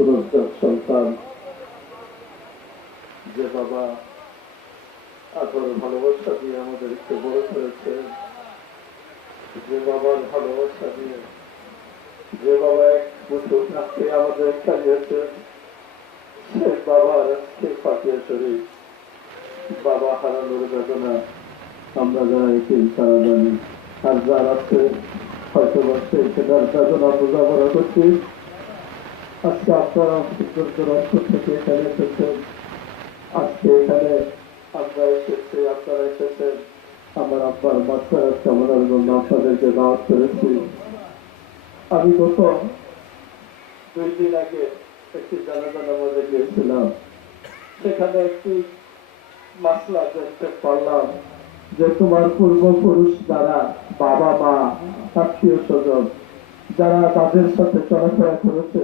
সন্তান, যে বাবা আদর ভালোবাসা দিয়ে আমাদেরকে বড় করেছে, যে বাবার ভালোবাসা দিয়ে, যে বাবা এক বছর রাখতে আমাদের খাইয়েছেন, সে বাবার আজকে ফাটিয়ে শরীর, বাবা হারানোর বেদনা আমরা যারা এটিম তারা জানি। আর যার আছে হয়তো বসে সেটার বেদনা বোঝাপড়া করছি। আজকে আপনারা দূরান্ত থেকে এখানে এসেছেন, আজকে এখানে আমরা এসেছি, আপনারা এসেছেন, আমার আব্বার মাত্রার কামনার জন্য আপনাদেরকে দাওয়াত করেছি। আমি গত 2 দিন আগে একটি জানাজা নামাজে গিয়েছিলাম, সেখানে একটি মাসলা জানতে পারলাম যে তোমার পূর্বপুরুষ যারা বাবা মা আত্মীয় স্বজন যারা তাদের সাথে চলাফেরা করেছে